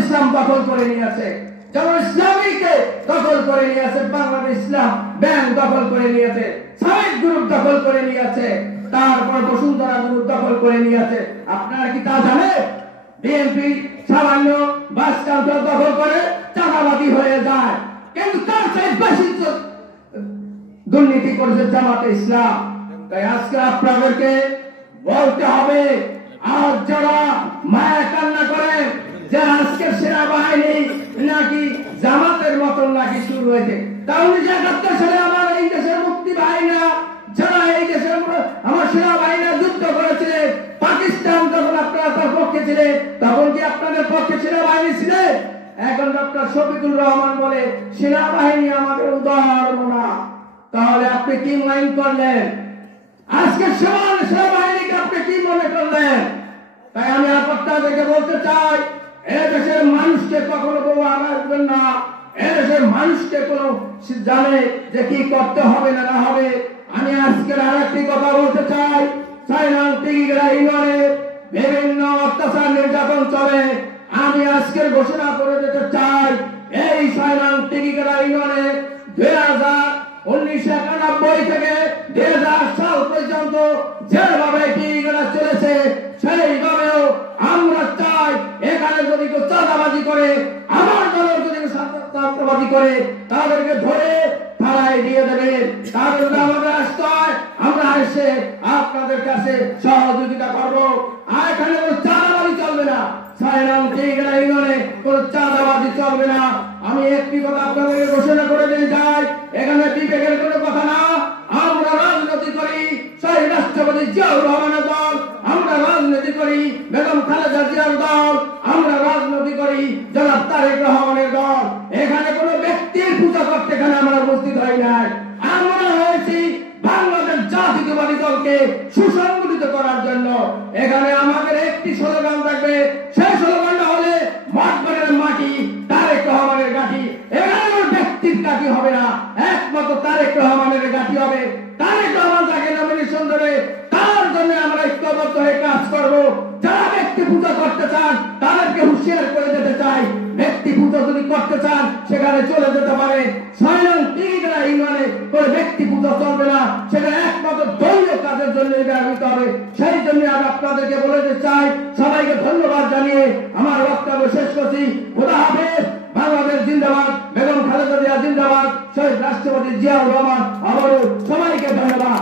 ইসলাম দখল করে নিয়েছে, যেমন ইসলামীকে দখল করে নিয়েছে, বাংলাদেশ ইসলাম ব্যাংক দখল করে নিয়েছে, সাবেক গ্রুপ দখল করে নিয়েছে, তারপর বসুন্ধরা গ্রুপ দখল করে নিয়েছে। আপনারা কি তা জানেন? বিএনপি সামান্য বাস কাউন্টার দখল করে চাঁদাবাদী হয়ে যায়, কিন্তু তার চেয়ে বেশি দুর্নীতি করেছে জামাতে ইসলাম। তাই আজকে আপনাদেরকে বলতে হবে, আজ যারা মায়া কান্না করে যে আজকে সেনাবাহিনী নাকি জামাতের মতন নাকি শুরু হয়েছে, তাহলে যে ৭১ সালে আমার এই দেশের মুক্তি বাহিনীরা, যারা এই দেশের আমার সেনাবাহিনীরা যুদ্ধ করেছিলেন, পাকিস্তান যখন আপনারা তার পক্ষে ছিলেন, তখন কি আপনাদের পক্ষে সেনাবাহিনী ছিলেন? এখন ডক্টর শফিকুর রহমান বলে সেনাবাহিনী আমাদের উদাহরণ না। তাহলে আপনি কি মাইন্ড করলেন? আজকে সেনাবাহিনীকে আপনি কি মনে করলেন? তাই আমি আপনাদেরকে বলতে চাই, এদেশের মানুষকে কখনো আসবেন না। এদেশের মানুষকে কোনো জানে যে কি করতে হবে না না হবে। আমি আজকের আর একটি কথা বলতে চাই, বিভিন্ন অত্যাচার নির্যাতন চলে। আমি আজকের ঘোষণা করে দিতে চাই, এই ইউনিয়নে 1991 থেকে 2000 সাল পর্যন্ত যেভাবে চলেছে, সেইভাবেও আমরা চাই এখানে যদি কেউ চাঁদাবাজি করে, আমার দলের যদি চাঁদাবাজি করে, তাদেরকে ধরে থানায় দিয়ে দেবে। তাদের আমাদের আসতে হয়, আমরা এসে আপনাদের কাছে সহযোগিতা করবো। আর এখানে কোনো চাঁদাবাজি চলবে না, ইউনিয়নে কোনো চাঁদাবাজি চলবে না। আমি একটি কথা আপনাদেরকে ঘোষণা করে দিয়ে যাই, এখানে বিবেকের কোনো কথা না। আমরা রাজনীতি করি শহীদ রাষ্ট্রপতি জিয়াউর রহমানের দল, আমরা রাজনীতি করি বেগম খালেদা জিয়ার দল, আমরা রাজনীতি করি জনাব তারেক রহমানের দল। এখানে কোনো ব্যক্তির পূজা করতে এখানে আমরা উপস্থিত হই নাই। আমরা হয়েছি বাংলাদেশ জাতীয়তাবাদী দলকে সুসংগঠিত করার জন্য। এখানে আমাদের একটি স্লোগান থাকবে, সেই স্লোগানটা হলে মঠবাড়ির মাটি তারেক রহমানের গাঁটি। এখানে কোনো ব্যক্তির গাঁটি হবে না, একমাত্র তারেক রহমানের গাঁটি হবে। তারেক রহমান তাকে নমিনেশন দেবে, তার জন্য আমরা ঐক্যবদ্ধ হয়ে কাজ করব। যারা ব্যক্তি পূজা করতে চান তাদেরকে হুঁশিয়ার করে দিতে চাই, ব্যক্তি পূজা যদি করতে চান সেখানে চলে যেতে পারে। ইউনিয়নে কোনো ব্যক্তি পূজা চলবে না, সেখানে একমাত্র দলীয় কাজের জন্য ব্যবহৃত হবে। সেই জন্য আমি আপনাদেরকে বলতে চাই, সবাইকে ধন্যবাদ জানিয়ে আমার বক্তব্য শেষ করছি। খোদা হাফেজ। বাংলাদেশ জিন্দাবাদ, বেগম খালেদা জিয়া জিন্দাবাদ, শহীদ রাষ্ট্রপতি জিয়াউর রহমান। আবারও সবাইকে ধন্যবাদ।